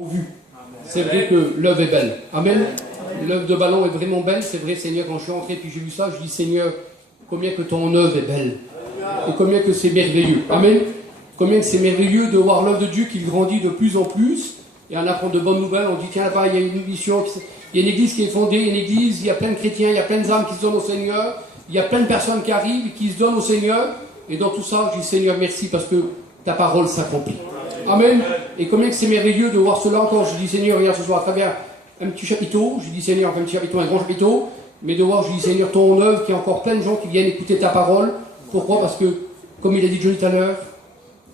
Vu. C'est vrai que l'œuvre est belle. Amen. L'œuvre de ballon est vraiment belle. C'est vrai, Seigneur, quand je suis entré puis j'ai vu ça, je dis, Seigneur, combien que ton œuvre est belle. Et combien que c'est merveilleux. Amen. Combien que c'est merveilleux de voir l'œuvre de Dieu qui grandit de plus en plus. Et on apprend de bonnes nouvelles. On dit, tiens, là-bas, il y a une mission, il y a une église qui est fondée, une église, il y a plein de chrétiens, il y a plein d'âmes qui se donnent au Seigneur. Il y a plein de personnes qui arrivent et qui se donnent au Seigneur. Et dans tout ça, je dis, Seigneur, merci parce que ta parole s'accomplit. Amen. Et combien que c'est merveilleux de voir cela encore. Je dis, Seigneur, regarde ce soir à travers un petit chapiteau. Je dis, Seigneur, un petit chapiteau, un grand chapiteau. Mais de voir, je dis, Seigneur, ton œuvre, qu'il y a encore plein de gens qui viennent écouter ta parole. Pourquoi? Parce que, comme il a dit Johnny tout à l'heure,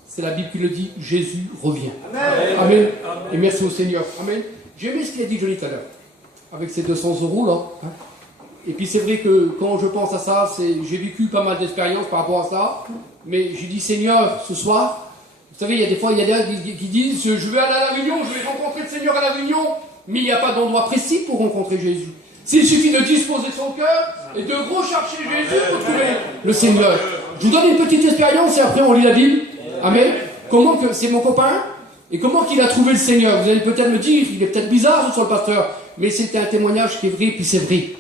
c'est la Bible qui le dit, Jésus revient. Amen. Amen. Et merci au Seigneur. Amen. J'ai aimé ce qu'il a dit Johnny tout à l'heure. Avec ces 200 € là. Hein. Et puis c'est vrai que quand je pense à ça, j'ai vécu pas mal d'expériences par rapport à ça. Mais j'ai dit, Seigneur, ce soir, vous savez, il y a des fois, il y a des gens qui disent, je vais aller à la réunion, je vais rencontrer le Seigneur à la réunion. Mais il n'y a pas d'endroit précis pour rencontrer Jésus. S'il suffit de disposer son cœur et de rechercher Jésus pour trouver le Seigneur. Je vous donne une petite expérience et après on lit la Bible. Amen. Comment que c'est mon copain et comment qu'il a trouvé le Seigneur. Vous allez peut-être me dire, il est peut-être bizarre sur le pasteur, mais c'était un témoignage qui est vrai, puis c'est vrai.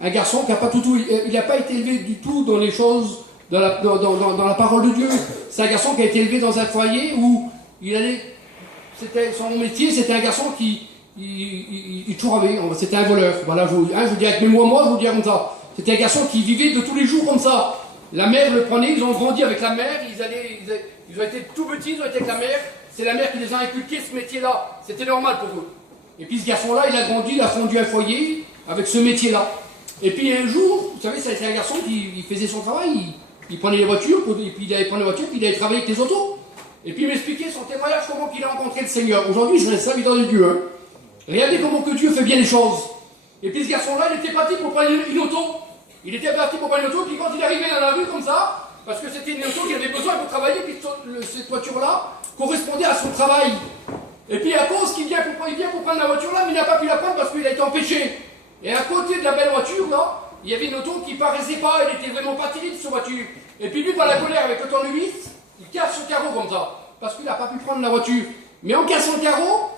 Un garçon qui n'a pas il n'a pas été élevé du tout dans les choses, dans la parole de Dieu. C'est un garçon qui a été élevé dans un foyer où c'était son métier, c'était un garçon qui il chouravait, c'était un voleur. Voilà, je vous dis avec mes mots, je vous dis comme ça. C'était un garçon qui vivait de tous les jours comme ça. La mère le prenait, ils ont grandi avec la mère, ils ont été tout petits, ils ont été avec la mère. C'est la mère qui les a inculqués ce métier-là. C'était normal pour eux. Et puis ce garçon-là, il a grandi, il a fondu un foyer avec ce métier-là. Et puis un jour, vous savez, c'était un garçon qui faisait son travail, il prenait les voitures, et puis il allait prendre les voitures, puis il allait travailler avec les autos. Et puis il m'expliquait son témoignage, comment il a rencontré le Seigneur. Aujourd'hui, je reste serviteur de Dieu. Hein. Regardez comment que Dieu fait bien les choses. Et puis ce garçon-là, il était parti pour prendre une auto. Il était parti pour prendre une auto, puis quand il arrivait dans la rue comme ça, parce que c'était une auto qu'il avait besoin pour travailler, puis cette voiture-là correspondait à son travail. Et puis à cause qu'il vient pour prendre la voiture-là, mais il n'a pas pu la prendre parce qu'il a été empêché. Et à côté de la belle voiture, là, il y avait une auto qui paraissait pas, elle était vraiment pas terrible, cette voiture. Et puis lui, par la colère, avec le tournevis, il casse son carreau comme ça, parce qu'il n'a pas pu prendre la voiture. Mais en cassant le carreau,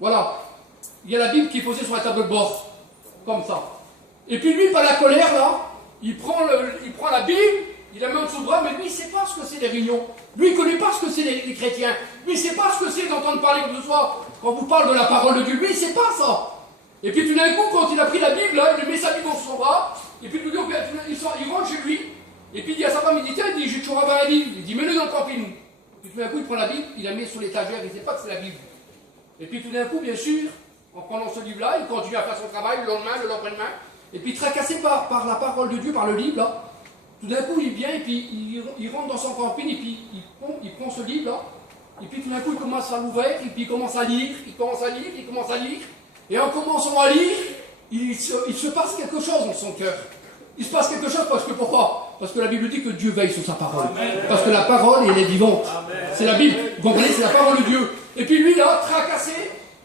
voilà, il y a la Bible qui est posée sur la table de bord, comme ça. Et puis lui, par la colère, là, il prend la Bible, il la met en dessous le bras, mais lui, il ne sait pas ce que c'est les réunions. Lui, il ne connaît pas ce que c'est les chrétiens. Lui, il ne sait pas ce que c'est d'entendre parler comme ce soir, quand vous parle de la parole de Dieu. Lui, il ne sait pas ça. Et puis tout d'un coup, quand il a pris la Bible, là, il met sa Bible dans son bras, et puis tout d'un coup, il rentre chez lui, et puis il dit à sa femme, il dit, tiens, j'ai toujours un livre. Il dit, mets-le dans le camping. Puis tout d'un coup, il prend la Bible, il la met sur l'étagère, il ne sait pas que c'est la Bible. Et puis tout d'un coup, bien sûr, en prenant ce livre-là, il continue à faire son travail le lendemain, le lendemain, et puis tracassé par la parole de Dieu, par le livre, là, tout d'un coup, il vient, et puis il rentre dans son camping, et puis il prend ce livre-là, et puis tout d'un coup, il commence à l'ouvrir, et puis il commence à lire, il commence à lire, et en commençant à lire, il se passe quelque chose dans son cœur. Il se passe quelque chose parce que pourquoi? Parce que la Bible dit que Dieu veille sur sa parole. Amen. Parce que la parole, elle est vivante. C'est la Bible. Vous comprenez? C'est la parole de Dieu. Et puis lui, là, tracassé,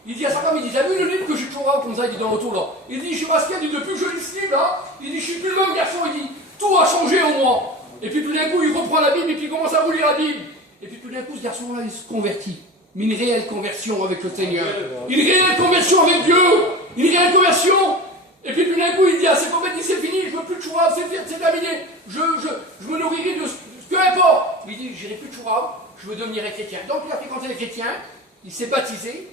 il dit à sa femme, il dit, t'as vu le livre que j'ai toujours comme ça, il dit dans l'auto, là. Il dit, je sais pas ce qu'il y a, il dit, depuis que je lis ce livre, là, il dit, je suis plus le même garçon, il dit, tout a changé en moi. Et puis tout d'un coup, il reprend la Bible et puis il commence à relire la Bible. Et puis tout d'un coup, ce garçon-là, il se convertit. Mais une réelle conversion avec le Seigneur. Une réelle conversion avec Dieu. Une réelle conversion. Et puis tout d'un coup, il dit, ah, c'est pas c'est fini, je veux plus de chourave, c'est terminé. Je me nourrirai de peu importe. Il dit, j'irai plus de chourave, je veux devenir un chrétien. Donc il a fréquenté les chrétiens, il s'est baptisé,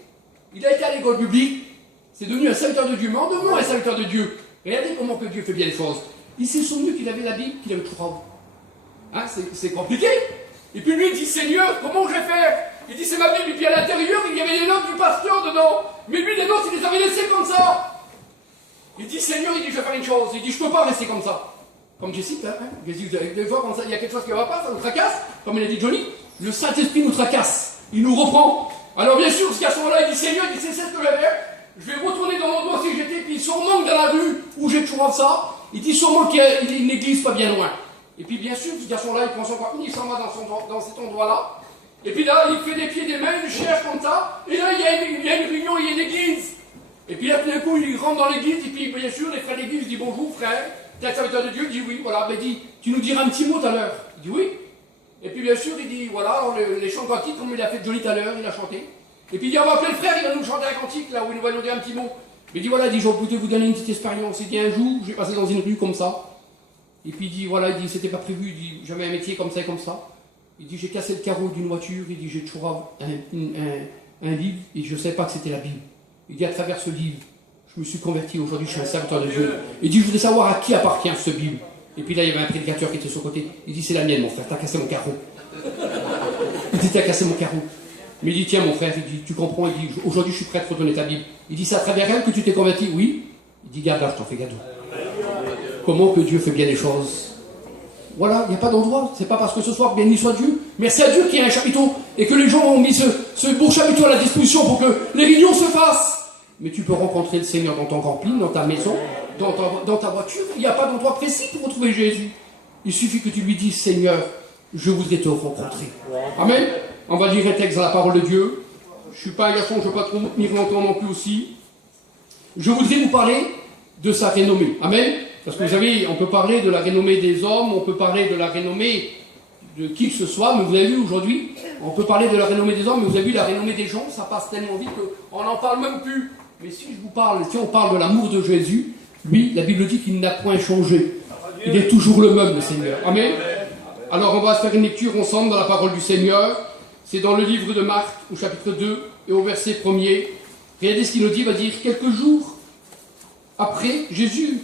il a été à l'école publique, c'est devenu un serviteur de Dieu, mais en devenant un serviteur de Dieu, regardez comment que Dieu fait bien les choses. Il s'est souvenu qu'il avait la Bible, qu'il avait le chourave. Hein, c'est compliqué. Et puis lui, il dit, Seigneur, comment je vais faire? Il dit, c'est ma Bible, et puis à l'intérieur, il y avait les notes du pasteur dedans. Mais lui, les notes, il les avait laissées comme ça. Il dit, Seigneur, il dit, je vais faire une chose. Il dit, je ne peux pas rester comme ça. Comme Jessica, hein. Des fois, quand il y a quelque chose qui ne va pas, ça nous tracasse. Comme il a dit Johnny, le Saint-Esprit nous tracasse. Il nous reprend. Alors bien sûr, ce garçon-là, il dit, Seigneur, il dit, c'est ce que je vais faire. Je vais retourner dans l'endroit où j'étais, puis sûrement que dans la rue où j'ai toujours ça, il dit sûrement qu'il y a une église pas bien loin. Et puis bien sûr, ce garçon-là, il prend son camping, il s'en va dans cet endroit-là. Et puis là, il fait des pieds, des mains, il cherche comme ça. Et là, il y a une réunion, il y a une église. Et puis là, tout d'un coup, il rentre dans l'église. Et puis, bien sûr, les frères de l'église disent, bonjour, frère. T'es un serviteur de Dieu? Il dit, oui, voilà. Ben, il dit, tu nous diras un petit mot tout à l'heure? Il dit, oui. Et puis, bien sûr, il dit, voilà, alors, les chants cantiques, comme il a fait Johnny tout à l'heure, il a chanté. Et puis, il dit, on va appeler le frère, il va nous chanter un antique, là où il va nous dire un petit mot. Il dit voilà, il dit, je voulais vous donner une petite expérience. Il dit un jour, j'ai passé dans une rue comme ça. Et puis il dit voilà, il dit c'était pas prévu, il dit j'avais un métier comme ça et comme ça. Il dit j'ai cassé le carreau d'une voiture, il dit j'ai toujours un livre et je ne savais pas que c'était la Bible. Il dit à travers ce livre, je me suis converti, aujourd'hui je suis un serviteur de Dieu. Il dit je voulais savoir à qui appartient ce Bible. Et puis là il y avait un prédicateur qui était sur le côté. Il dit c'est la mienne mon frère, t'as cassé mon carreau. Il dit t'as cassé mon carreau. Mais il dit tiens mon frère, il dit tu comprends, il dit aujourd'hui je suis prêt à te redonner ta Bible. Il dit c'est à travers elle que tu t'es converti, oui. Il dit garde là, je t'en fais cadeau. Comment que Dieu fait bien les choses. Voilà, il n'y a pas d'endroit. C'est pas parce que ce soir, béni soit Dieu. Merci à Dieu qu'il y a un chapiteau et que les gens ont mis ce beau chapiteau à la disposition pour que les réunions se fassent. Mais tu peux rencontrer le Seigneur dans ton camping, dans ta maison, dans ta voiture. Il n'y a pas d'endroit précis pour retrouver Jésus. Il suffit que tu lui dises Seigneur, je voudrais te rencontrer. Amen. On va lire un texte dans la parole de Dieu. Je ne suis pas un garçon, je ne veux pas trop m'y longtemps non plus aussi. Je voudrais vous parler de sa renommée. Amen. Parce que vous savez, on peut parler de la renommée des hommes, on peut parler de la renommée de qui que ce soit, mais vous avez vu aujourd'hui, on peut parler de la renommée des hommes, mais vous avez vu la renommée des gens, ça passe tellement vite qu'on n'en parle même plus. Mais si je vous parle, si on parle de l'amour de Jésus, lui, la Bible dit qu'il n'a point changé. Il est toujours le même, le Seigneur. Amen. Alors on va faire une lecture ensemble dans la parole du Seigneur. C'est dans le livre de Marc, au chapitre 2 et au verset 1er. Regardez ce qu'il nous dit, il va dire, quelques jours après, Jésus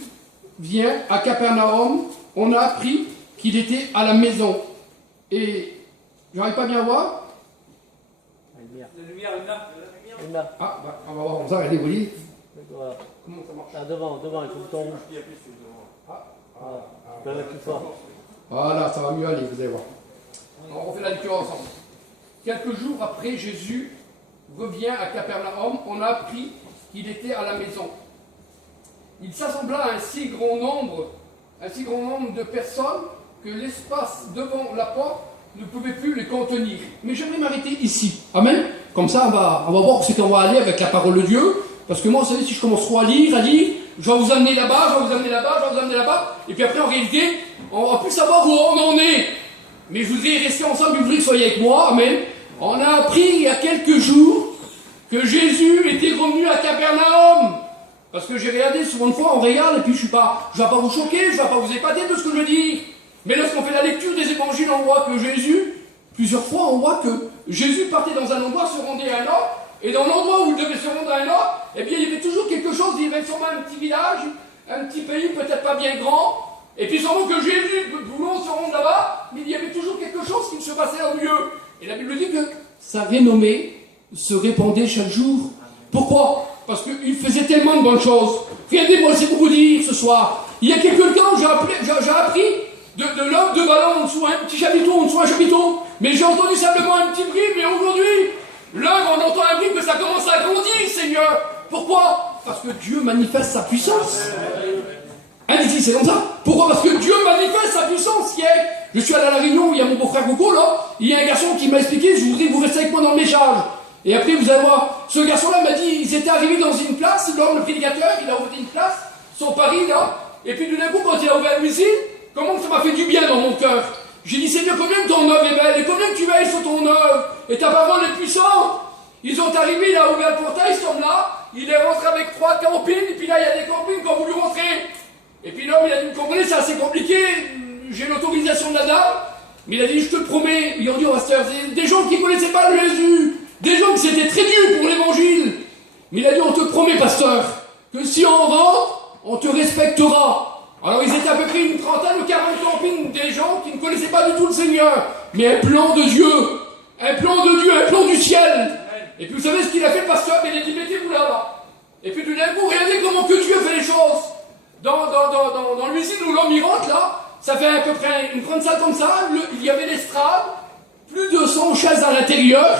vient à Capernaum, on a appris qu'il était à la maison. Et, j'arrive pas bien à voir. La lumière, là. Ah, bah, on va voir, on va regardez, vous voyez. Voilà. Comment ça marche? Ah, devant, il faut que ton rouge. Voilà. Tu peux mettre plus fort. Voilà, ça va mieux aller, vous allez voir. On refait la lecture ensemble. Quelques jours après, Jésus revient à Capernaum, on a appris qu'il était à la maison. Il s'assembla à un si grand nombre de personnes que l'espace devant la porte ne pouvait plus les contenir. Mais j'aimerais m'arrêter ici. Amen. Comme ça, on va voir où c'est qu'on va aller avec la parole de Dieu. Parce que moi, vous savez, si je commence trop à lire, je vais vous amener là-bas, je vais vous amener là-bas, je vais vous amener là-bas. Et puis après, en réalité, on va plus savoir où on en est. Mais je voudrais rester ensemble, je voudrais que vous soyez avec moi. Amen. On a appris il y a quelques jours que Jésus était revenu à Capernaum. Parce que j'ai regardé, souvent de fois, on regarde, et puis je ne vais pas vous choquer, je ne vais pas vous épater de ce que je dis. Mais lorsqu'on fait la lecture des évangiles, on voit que Jésus, plusieurs fois, on voit que Jésus partait dans un endroit, se rendait à un autre, et dans l'endroit où il devait se rendre à un autre, eh bien, il y avait toujours quelque chose, il y avait sûrement un petit village, un petit pays, peut-être pas bien grand, et puis sûrement que Jésus, voulant se rendre là-bas, mais il y avait toujours quelque chose qui ne se passait en mieux. Et la Bible dit que sa renommée se répandait chaque jour. Pourquoi? Parce qu'il faisait tellement de bonnes choses. Regardez-moi, c'est pour vous dire ce soir. Il y a quelques temps, j'ai appris de l'homme de ballon en dessous, un petit chapiteau, en dessous un chapiteau. Mais j'ai entendu simplement un petit bruit, mais aujourd'hui, l'œuvre, on entend un bruit que ça commence à grandir, Seigneur. Pourquoi? Parce que Dieu manifeste sa puissance. Hein, ici, c'est comme ça. Pourquoi? Parce que Dieu manifeste sa puissance. Je suis allé à la réunion, il y a mon beau-frère Coco, là. Il y a un garçon qui m'a expliqué, je voudrais que vous restiez avec moi dans le message. Et après, vous allez voir, ce garçon-là m'a dit, ils étaient arrivés dans une place, l'homme, le prédicateur, il a ouvert une place, son Paris, là, et puis tout d'un coup, quand il a ouvert l'usine, comment ça m'a fait du bien dans mon cœur. J'ai dit, Seigneur, combien que ton œuvre est belle, et combien que tu veilles sur ton œuvre, et ta parole est puissante. Ils sont arrivés, il a ouvert le portail, cet homme-là, il est rentré avec 3 campines, et puis là, il y a des campines qui ont voulu rentrer. Et puis l'homme, il a dit, vous comprenez, c'est assez compliqué, j'ai l'autorisation de la dame, mais il a dit, je te promets, ils ont dit au pasteur, c'est des gens qui ne connaissaient pas le Jésus. Des gens qui s'étaient très durs pour l'évangile. Mais il a dit, on te promet, pasteur, que si on rentre, on te respectera. Alors ils étaient à peu près une trentaine ou 40 campines, des gens qui ne connaissaient pas du tout le Seigneur. Mais un plan de Dieu, un plan du ciel. Et puis vous savez ce qu'il a fait, le pasteur? Il a dit, mettez-vous là. Et puis tout d'un coup, regardez comment que Dieu fait les choses. Dans l'usine où l'homme y rentre, là, ça fait à peu près une grande salle comme ça, il y avait l'estrade, plus de 100 chaises à l'intérieur.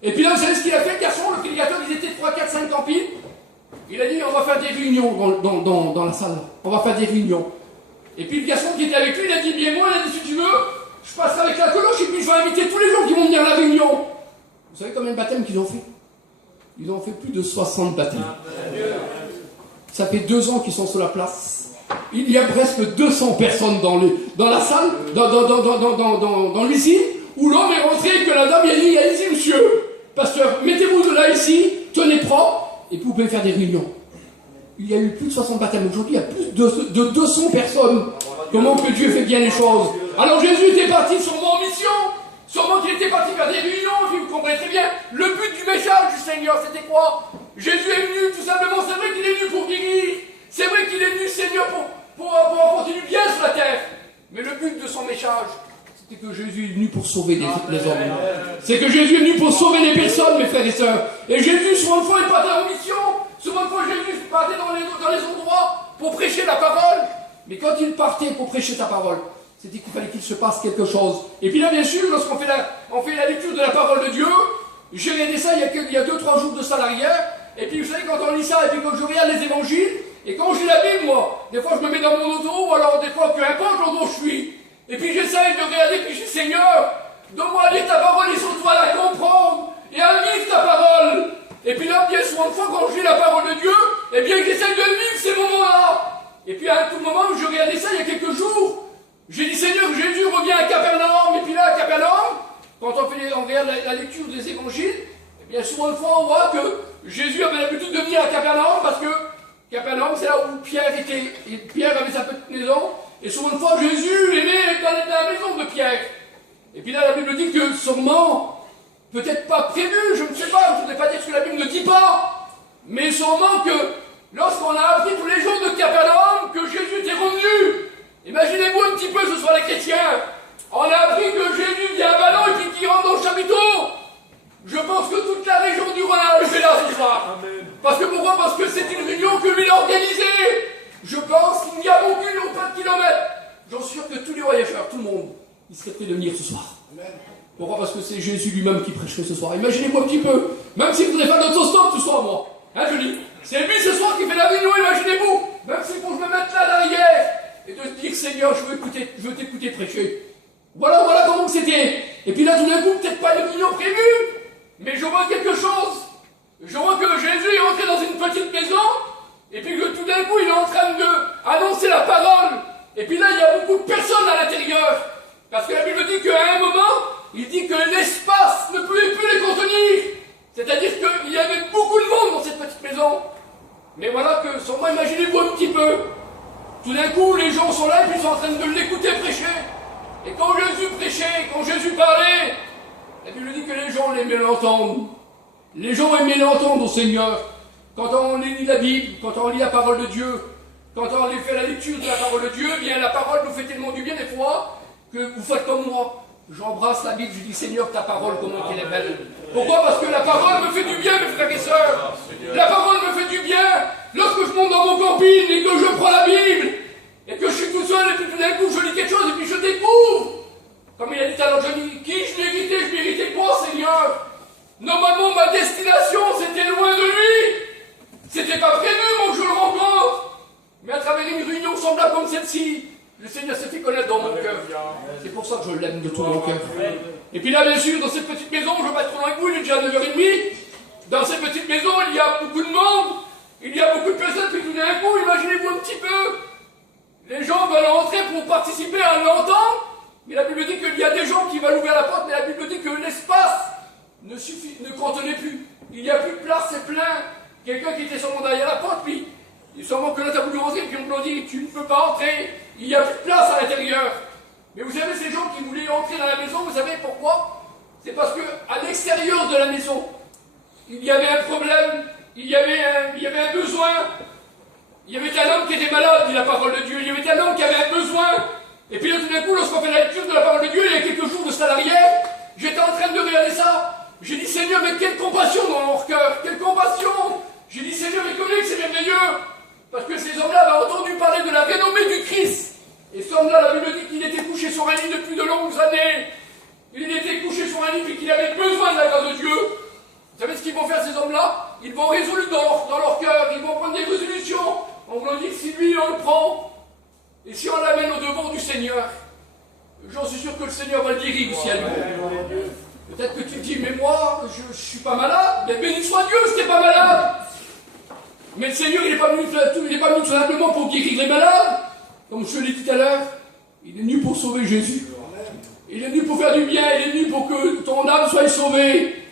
Et puis là, vous savez ce qu'il a fait, le garçon, le prédicateur, ils étaient 3, 4, 5 campines. Il a dit, on va faire des réunions dans la salle. On va faire des réunions. Et puis le garçon qui était avec lui, il a dit, bien moi, il a dit, si tu veux, je passerai avec la coloche et puis je vais inviter tous les gens qui vont venir à la réunion. Vous savez combien de baptêmes qu'ils ont fait? Ils ont fait plus de 60 baptêmes. Ça fait 2 ans qu'ils sont sur la place. Il y a presque 200 personnes dans la salle, dans l'usine, où l'homme est rentré et que la dame a dit, allez-y monsieur, pasteur, mettez-vous de là ici, tenez propre, et puis vous pouvez faire des réunions. Il y a eu plus de 60 baptêmes. Aujourd'hui, il y a plus de 200 personnes. Comment que Dieu fait bien les choses. Alors Jésus était parti sûrement en mission. Sûrement qu'il était parti faire des réunions. Et puis vous comprenez très bien, le but du message du Seigneur, c'était quoi? Jésus est venu, tout simplement, c'est vrai qu'il est venu pour guérir. C'est vrai qu'il est venu, Seigneur, pour apporter du bien sur la terre. Mais le but de son message, c'était que Jésus est venu pour sauver les hommes. C'est que Jésus est venu pour sauver les personnes, mes frères et sœurs. Et Jésus, souvent de fois, il partait en mission. Souvent de fois, Jésus partait dans les endroits pour prêcher la parole. Mais quand il partait pour prêcher sa parole, c'était qu'il fallait qu'il se passe quelque chose. Et puis là, bien sûr, lorsqu'on fait la lecture de la parole de Dieu, j'ai regardé ça il y a 2-3 jours de ça l'arrière. Et puis vous savez, quand on lit ça, et puis quand je regarde les évangiles, et quand je lis la Bible, moi, des fois je me mets dans mon auto, ou alors des fois, peu importe l'endroit où je suis. Et puis j'essaye de regarder, puis je dis, Seigneur, donne-moi à lire ta parole et surtout à la comprendre, et à vivre ta parole. Et puis là, bien souvent de fois, quand je lis la parole de Dieu, eh bien j'essaye de vivre ces moments-là. Et puis à tout moment, je regardais ça il y a quelques jours, j'ai dit, Seigneur, Jésus revient à Capernaum, et puis là, à Capernaum, quand on regarde la lecture des évangiles, eh bien souvent de fois, on voit que Jésus avait l'habitude de venir à Capernaum, parce que Capernaum, c'est là où Pierre était, et Pierre avait sa petite maison, et souvent de fois, Jésus est né dans la maison de Pierre. Et puis là, la Bible dit que sûrement, peut-être pas prévu, je ne sais pas, je ne voudrais pas dire ce que la Bible ne dit pas, mais sûrement que lorsqu'on a appris tous les jours de Capernaum que Jésus était revenu, imaginez-vous un petit peu ce soir les chrétiens, on a appris que Jésus vient à Ballon et puis qu'il rentre dans le chapiteau. Je pense que toute la région du Rhône-Alpes est là ce soir. Parce que pourquoi? Parce que c'est une réunion que lui a organisée. Je pense qu'il n'y a aucune pas de kilomètres. J'en suis sûr que tous les voyageurs, tout le monde, ils seraient prêts de venir ce soir. Pourquoi? Parce que c'est Jésus lui-même qui prêcherait ce soir. Imaginez-vous un petit peu. Même s'il voudrait faire l'autostop ce soir, moi. Hein, je dis. C'est lui ce soir qui fait la réunion, imaginez-vous. Même s'il faut que je me mette là derrière. Et de se dire, Seigneur, je veux t'écouter prêcher. Voilà comment c'était. Et puis là, tout d'un coup, peut-être pas de réunion prévue. Mais je vois quelque chose. Je vois que Jésus est entré dans une petite maison. Et puis que tout d'un coup, il est en train d'annoncer la parole. Et puis là, il y a beaucoup de personnes à l'intérieur. Parce que la Bible dit qu'à un moment, il dit que l'espace ne pouvait plus les contenir. C'est-à-dire qu'il y avait beaucoup de monde dans cette petite maison. Mais voilà que, sûrement, imaginez-vous un petit peu. Tout d'un coup, les gens sont là et puis ils sont en train de l'écouter prêcher. Et quand Jésus prêchait, quand Jésus parlait, la Bible dit que les gens aimaient l'entendre. Les gens aimaient l'entendre au Seigneur. Quand on lit la Bible, quand on lit la parole de Dieu, quand on fait la lecture de la parole de Dieu, bien la parole nous fait tellement du bien des fois que vous faites comme moi. J'embrasse la Bible, je dis Seigneur, ta parole, comment elle est belle. Pourquoi? Parce que la parole me fait du bien, mes frères et sœurs. La parole me fait du bien. Lorsque je monte dans mon camping et que je prends la Bible, et que je suis tout seul, et puis tout d'un coup je lis quelque chose, et puis je découvre. Comme il a dit tout à l'heure, Johnny, qui je méritais? Je méritais quoi, Seigneur? Normalement, ma destination, c'était loin de lui. C'était pas prévu, moi, que je le rencontre. Mais à travers une réunion semblable comme celle-ci, le Seigneur s'est fait connaître dans mon cœur. C'est pour ça que je l'aime de tout mon cœur. Et puis là, bien sûr, dans cette petite maison, je ne vais pas être trop loin que vous, il est déjà 9h30. Dans cette petite maison, il y a beaucoup de monde. Il y a beaucoup de personnes, puis tout d'un coup, imaginez-vous un petit peu. Les gens veulent entrer pour participer à l'entendre. Mais la Bible dit qu'il y a des gens qui veulent ouvrir la porte, mais la Bible dit que l'espace ne contenait plus. Il n'y a plus de place, c'est plein. Quelqu'un qui était sûrement derrière la porte, puis sûrement que là, tu as voulu rentrer, puis on te l'a dit, tu ne peux pas entrer. Il n'y a plus de place à l'intérieur. Mais vous savez, ces gens qui voulaient entrer dans la maison, vous savez pourquoi? C'est parce qu'à l'extérieur de la maison, il y avait un problème, il y avait un besoin. Il y avait un homme qui était malade, dit la parole de Dieu. Il y avait un homme qui avait un besoin. Et puis là, tout d'un coup, lorsqu'on fait la lecture de la parole de Dieu, il y a quelques jours de ça l'arrière, j'étais en train de regarder ça. J'ai dit, Seigneur, mais quelle compassion dans leur cœur, quelle compassion. J'ai dit, Seigneur, mais connais que c'est merveilleux. Parce que ces hommes-là avaient entendu parler de la renommée du Christ. Et cet homme-là, la Bible dit qu'il était couché sur un lit depuis de longues années. Il était couché sur un lit et qu'il avait besoin de la grâce de Dieu. Vous savez ce qu'ils vont faire, ces hommes-là? Ils vont résoudre dans leur cœur, ils vont prendre des résolutions. On va dire, si lui, on le prend, et si on l'amène au devant du Seigneur, j'en suis sûr que le Seigneur va le guérir aussi à lui. Peut-être que tu te dis, mais moi, je ne suis pas malade. Mais béni soit Dieu, si tu n'es pas malade. Mais le Seigneur, il n'est pas venu tout simplement pour guérir les malades. Comme je te l'ai dit tout à l'heure, il est venu pour sauver Jésus. Il est venu pour faire du bien, il est venu pour que ton âme soit sauvée.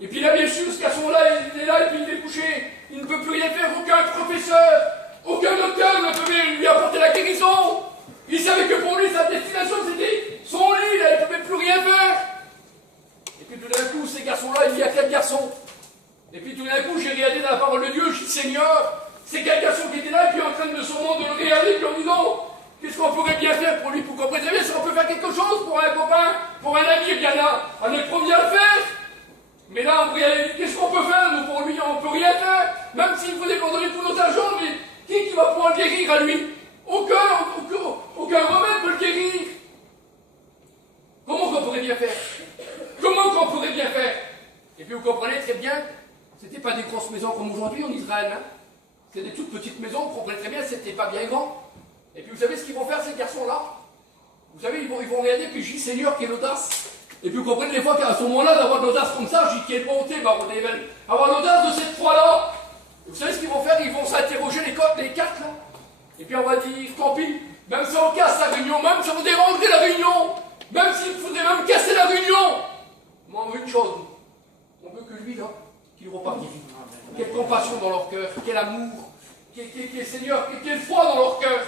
Et puis là, bien sûr, ce garçon-là, il est là, et puis il est couché une d'un coup, j'ai regardé dans la parole de Dieu, je dis Seigneur, c'est quel garçon qui était là, et puis en train de son monde de le regarder, puis en disant, qu'est-ce qu'on pourrait bien faire pour lui, pour qu'on préserve, si on peut faire quelque chose pour un copain, pour un ami, eh bien là, on est le premier à le faire. Mais là, on pourrait, qu'est-ce qu'on peut faire, nous, pour lui, on ne peut rien faire, même s'il faudrait qu'on donne tout notre argent, mais qui va pouvoir le guérir à lui? Aucun remède peut le guérir. Comment qu'on pourrait bien faire? Comment qu'on pourrait bien faire? Et puis vous comprenez très bien, c'était pas des grosses maisons comme aujourd'hui en Israël, hein. C'est des toutes petites maisons, vous comprenez très bien, c'était pas bien grand. Et puis vous savez ce qu'ils vont faire ces garçons-là? Vous savez, ils vont regarder, puis je dis Seigneur, quelle audace! Et puis vous comprenez des fois qu'à ce moment-là, d'avoir de l'audace comme ça, je dis quelle bonté, Baron David, avoir l'audace de cette foi-là. Vous savez ce qu'ils vont faire? Ils vont s'interroger les quatre là. Et puis on va dire, tant pis, même si on casse la réunion, même si on dérangerait la réunion, même s'il faudrait même casser la réunion, moi on veut une chose, on veut que lui là, qu'il reparte guéri. Quelle compassion dans leur cœur, quel amour, quel Seigneur, quelle foi dans leur cœur.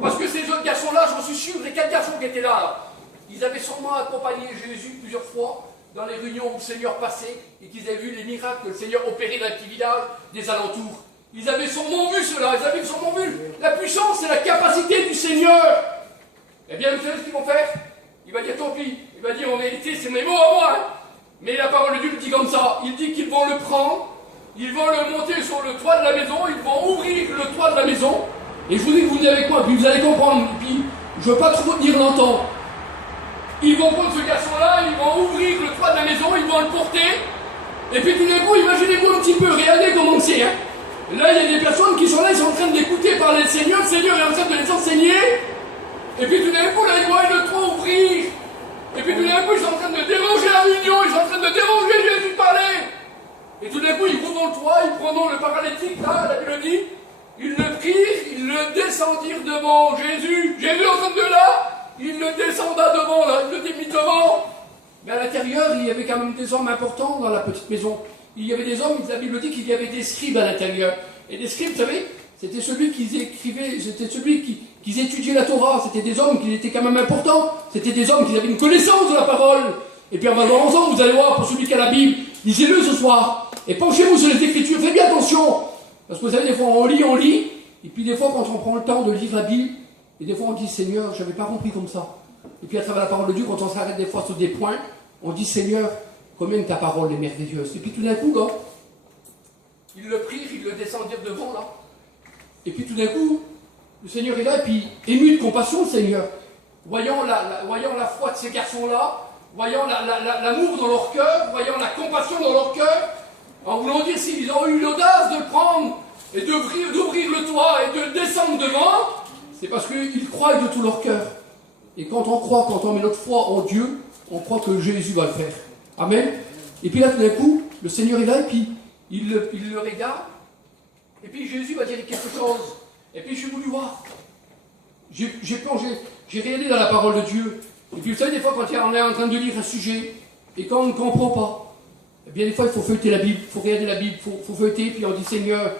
Parce que ces autres garçons-là, j'en suis sûr, les quatre garçons qui étaient là, ils avaient sûrement accompagné Jésus plusieurs fois dans les réunions où le Seigneur passait et qu'ils avaient vu les miracles que le Seigneur opérait dans les petits villages des alentours. Ils avaient sûrement vu cela, ils avaient sûrement vu la puissance et la capacité du Seigneur. Eh bien, vous savez ce qu'ils vont faire? Il va dire tant pis, il va dire en réalité, c'est mes mots à moi, hein. Mais la parole de Dieu le dit comme ça, il dit qu'ils vont le prendre, ils vont le monter sur le toit de la maison, ils vont ouvrir le toit de la maison, et je vous dis que vous venez avec moi, puis vous allez comprendre, et puis je ne veux pas trop tenir longtemps. Ils vont prendre ce garçon-là, ils vont ouvrir le toit de la maison, ils vont le porter, et puis tout d'un coup, imaginez-vous un petit peu, regardez comment c'est, hein. Là, il y a des personnes qui sont là, ils sont en train d'écouter parler le Seigneur est en train de les enseigner, et puis tout d'un coup, là, ils voient le toit ouvrir, et puis tout d'un coup, ils sont en train de déranger la réunion, ils sont en train de déranger Jésus de parler. Et tout d'un coup, ils vont dans le toit, ils prennent le paralytique, là, la Bible dit, ils le prirent, ils le descendirent devant Jésus. Jésus en train de là, il le descenda devant, là, il le mit devant. Mais à l'intérieur, il y avait quand même des hommes importants dans la petite maison. Il y avait des hommes, la Bible dit qu'il y avait des scribes à l'intérieur. Et des scribes, vous savez, c'était celui qui écrivait, c'était celui qui étudiait la Torah. C'était des hommes qui étaient quand même importants. C'était des hommes qui avaient une connaissance de la parole. Et puis on va voir ensemble, vous allez voir, pour celui qui a la Bible, lisez-le ce soir. Et penchez-vous sur les Écritures, faites bien attention. Parce que vous savez, des fois on lit, et puis des fois quand on prend le temps de lire la Bible, et des fois on dit Seigneur, je n'avais pas compris comme ça. Et puis à travers la parole de Dieu, quand on s'arrête des fois sur des points, on dit Seigneur, combien ta parole est merveilleuse. Et puis tout d'un coup, là, ils le prirent, ils le descendirent devant, là. Et puis tout d'un coup, le Seigneur est là, et puis ému de compassion, le Seigneur, voyant la foi de ces garçons-là, voyant l'amour dans leur cœur, voyant la compassion dans leur cœur, en voulant dire s'ils ont eu l'audace de le prendre et d'ouvrir le toit et de le descendre devant, c'est parce qu'ils croient de tout leur cœur. Et quand on croit, quand on met notre foi en Dieu, on croit que Jésus va le faire. Amen. Et puis là, tout d'un coup, le Seigneur est là, et puis il le regarde, et puis Jésus va dire quelque chose. Et puis j'ai voulu voir. J'ai plongé, j'ai regardé dans la parole de Dieu. Et puis vous savez, des fois, quand on est en train de lire un sujet, et quand on ne comprend pas, eh bien des fois, il faut feuilleter la Bible, il faut regarder la Bible, il faut feuilleter, puis on dit Seigneur,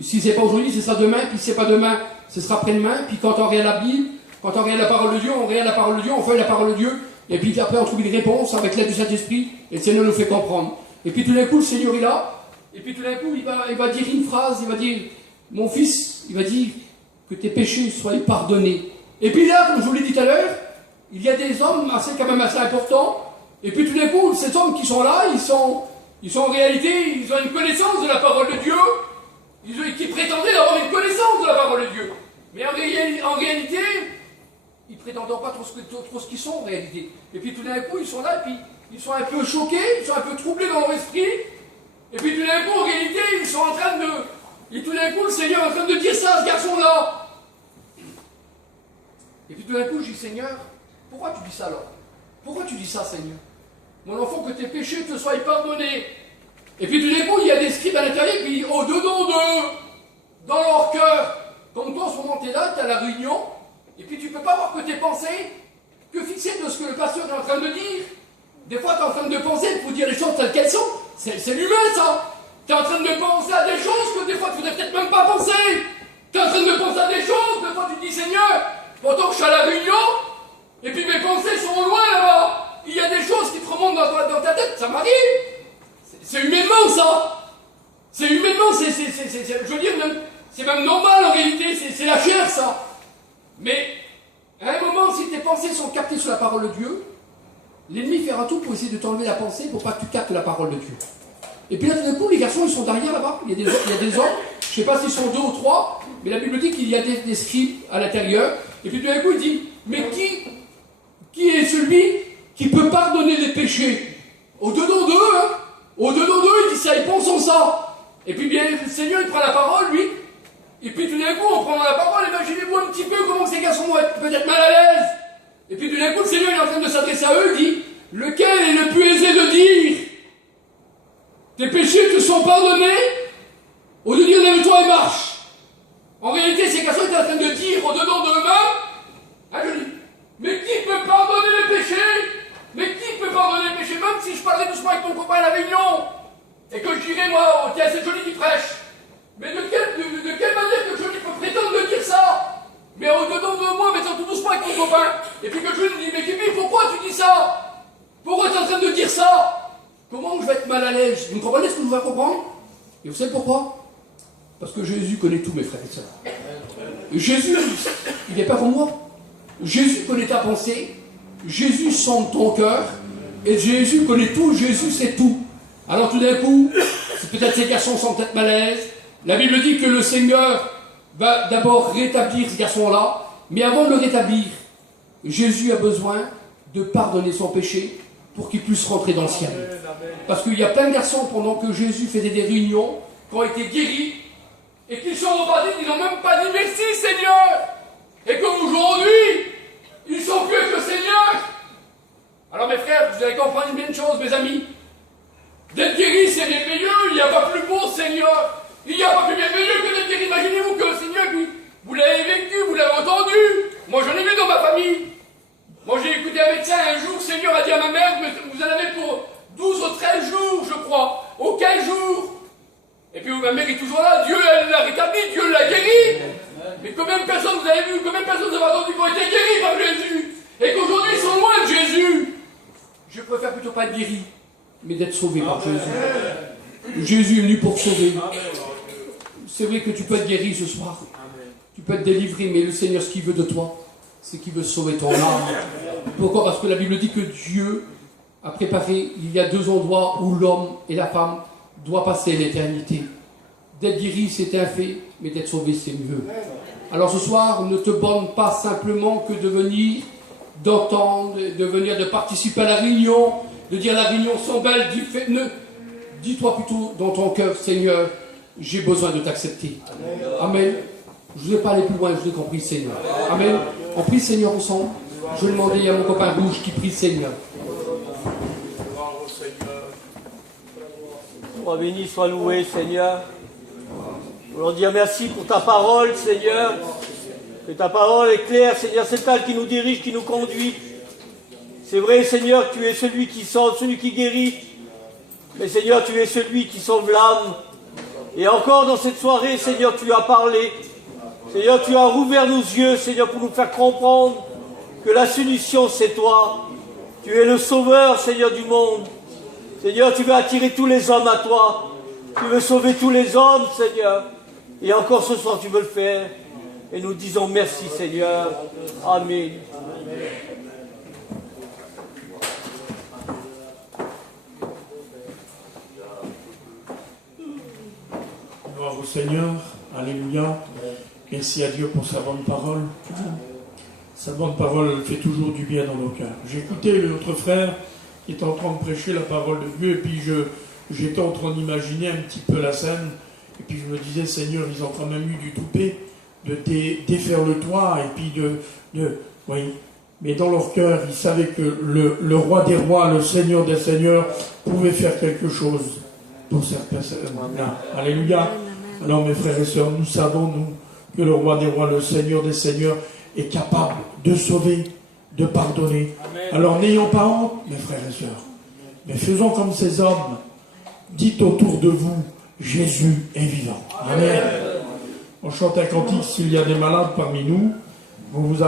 si c'est pas aujourd'hui, c'est ça demain, puis si c'est pas demain, ce sera après-demain. Puis quand on regarde la Bible, quand on regarde la parole de Dieu, on regarde la parole de Dieu, on feuille la parole de Dieu, et puis après on trouve une réponse avec l'aide du Saint-Esprit, et le Seigneur nous fait comprendre. Et puis tout d'un coup, le Seigneur est là, et puis tout d'un coup, il va dire une phrase, il va dire, mon fils, il va dire que tes péchés soient pardonnés. Et puis là, comme je vous l'ai dit tout à l'heure, il y a des hommes quand même assez importants, et puis tout d'un coup, ces hommes qui sont là, ils sont en réalité, ils ont une connaissance de la parole de Dieu, qui prétendaient avoir une connaissance de la parole de Dieu. Mais en réalité, ils ne prétendent pas trop ce qu'ils sont en réalité. Et puis tout d'un coup, ils sont là, et puis ils sont un peu choqués, ils sont un peu troublés dans leur esprit, et puis tout d'un coup, en réalité, ils sont en train de... Et tout d'un coup, le Seigneur est en train de dire ça à ce garçon-là. Et puis tout d'un coup, je dis, Seigneur, pourquoi tu dis ça alors? Pourquoi tu dis ça, Seigneur? Mon enfant, que tes péchés te soient pardonnés. Et puis tout d'un coup, il y a des scribes à l'intérieur, puis au-dedans d'eux, dans leur cœur, comme toi, en ce moment, tu es là, tu es à la réunion, et puis tu ne peux pas voir que tes pensées, que fixer de ce que le pasteur est en train de dire. Des fois, tu es en train de penser, il faut dire les choses telles qu'elles sont. C'est l'humain, ça. Tu es en train de penser à des choses que des fois, tu ne voudrais peut-être même pas penser. Tu es en train de penser à des choses, des fois, tu te dis, Seigneur, pourtant que je suis à la réunion, et puis mes pensées sont loin là-bas. Il y a des choses qui te remontent dans ta tête, ça m'arrive. C'est humainement, ça. je veux dire, c'est même normal en réalité, c'est la chair ça. Mais à un moment, si tes pensées sont captées sur la parole de Dieu, l'ennemi fera tout pour essayer de t'enlever la pensée pour pas que tu captes la parole de Dieu. Et puis là, tout d'un coup, les garçons, ils sont derrière là-bas. Il y a des hommes, je ne sais pas s'ils sont 2 ou 3, mais la Bible dit qu'il y a des scribes à l'intérieur. Et puis tout d'un coup, il dit, mais qui est celui qui peut pardonner les péchés? Au-dedans d'eux, hein. Au-dedans d'eux, il dit ça, ils pensent en ça. Et puis bien, le Seigneur, il prend la parole, lui. Et puis tout d'un coup, en prenant la parole, imaginez-vous un petit peu comment ces garçons vont être peut-être mal à l'aise. Et puis tout d'un coup, le Seigneur est en train de s'adresser à eux, il dit, lequel est le plus aisé de dire, tes péchés te sont pardonnés, au lieu de dire, lève-toi et marche. En réalité, ces garçons étaient en train de dire, au-dedans d'eux-mêmes, hein, je dis, mais qui peut pardonner les péchés? Mais qui peut pardonner les péchés? Même si je parlais doucement avec mon copain à la réunion, et que je dirais, moi, oh, tiens, c'est joli qui prêche. Mais de quelle manière que je peux prétendre de dire ça? Mais au-dedans de moi, mais tout doucement avec mon copain. Et puis que je lui dis, mais Kimi, pourquoi tu dis ça? Pourquoi tu es en train de dire ça? Comment je vais être mal à l'aise? Vous comprenez ce que je vous vais comprendre? Et vous savez pourquoi? Parce que Jésus connaît tous mes frères et sœurs. Jésus, il n'est pas comme moi. Jésus connaît ta pensée. Jésus sonde ton cœur. Et Jésus connaît tout. Jésus sait tout. Alors tout d'un coup, peut-être ces garçons sont peut-être mal à l'aise. La Bible dit que le Seigneur va d'abord rétablir ce garçon-là, mais avant de le rétablir, Jésus a besoin de pardonner son péché pour qu'il puisse rentrer dans le ciel. Parce qu'il y a plein de garçons, pendant que Jésus faisait des réunions, qui ont été guéris, et qui sont repartis, ils n'ont même pas dit merci Seigneur. Et qu'aujourd'hui, ils sont plus avec le Seigneur. Alors mes frères, vous allez comprendre une bonne chose, mes amis. D'être guéri, c'est merveilleux, il n'y a pas plus beau Seigneur. Il n'y a pas plus merveilleux que d'être guéri. Imaginez-vous que le Seigneur, vous l'avez vécu, vous l'avez entendu. Moi, j'en ai vu dans ma famille. Moi, j'ai écouté un médecin un jour, le Seigneur a dit à ma mère, vous en avez pour 12 ou 13 jours, je crois, au 15 jours. Et puis ma mère est toujours là, Dieu l'a rétabli, Dieu l'a guéri. Mais combien de personnes vous avez vu, combien de personnes vous avez entendu qui ont été guéries par Jésus, et qu'aujourd'hui ils sont loin de Jésus? Je préfère plutôt pas être guéri, mais d'être sauvé par Jésus. Jésus est venu pour sauver. C'est vrai que tu peux être guéri ce soir. Tu peux être délivré, mais le Seigneur, ce qu'il veut de toi, c'est qu'il veut sauver ton âme. Pourquoi? Parce que la Bible dit que Dieu a préparé, il y a 2 endroits où l'homme et la femme doivent passer l'éternité. D'être guéri, c'est un fait, mais d'être sauvé, c'est mieux. Alors ce soir, ne te borne pas simplement que de venir, d'entendre, de venir, de participer à la réunion, de dire la réunion sont belles, dis-toi plutôt dans ton cœur, Seigneur, j'ai besoin de t'accepter. Amen. Je ne vais pas aller plus loin, je l'ai compris, Seigneur. Amen. On prie Seigneur ensemble. Je vais demander à mon copain rouge qui prie Seigneur. Sois béni, sois loué, Seigneur. Nous voulons dire merci pour ta parole, Seigneur. Que ta parole est claire, Seigneur. C'est elle qui nous dirige, qui nous conduit. C'est vrai, Seigneur, que tu es celui qui sauve, celui qui guérit. Mais Seigneur, tu es celui qui sauve l'âme. Et encore dans cette soirée, Seigneur, tu as parlé. Seigneur, tu as rouvert nos yeux, Seigneur, pour nous faire comprendre que la solution, c'est toi. Tu es le sauveur, Seigneur, du monde. Seigneur, tu veux attirer tous les hommes à toi. Tu veux sauver tous les hommes, Seigneur. Et encore ce soir, tu veux le faire. Et nous disons merci, Seigneur. Amen. Gloire au Seigneur, alléluia. Merci à Dieu pour sa bonne parole. Sa bonne parole fait toujours du bien dans nos cœurs. J'ai écouté l'autre frère qui était en train de prêcher la parole de Dieu, et puis j'étais en train d'imaginer un petit peu la scène, et puis je me disais, Seigneur, ils ont quand même eu du toupet, de défaire le toit, et puis oui. Mais dans leur cœur, ils savaient que le roi des rois, le Seigneur des seigneurs, pouvait faire quelque chose pour cette personne. Alléluia. Alors mes frères et sœurs, nous savons, nous, que le roi des rois, le Seigneur des seigneurs, est capable de sauver, de pardonner. Amen. Alors n'ayons pas honte, mes frères et sœurs, mais faisons comme ces hommes. Dites autour de vous, Jésus est vivant. Amen. On chante un cantique, s'il y a des malades parmi nous, vous vous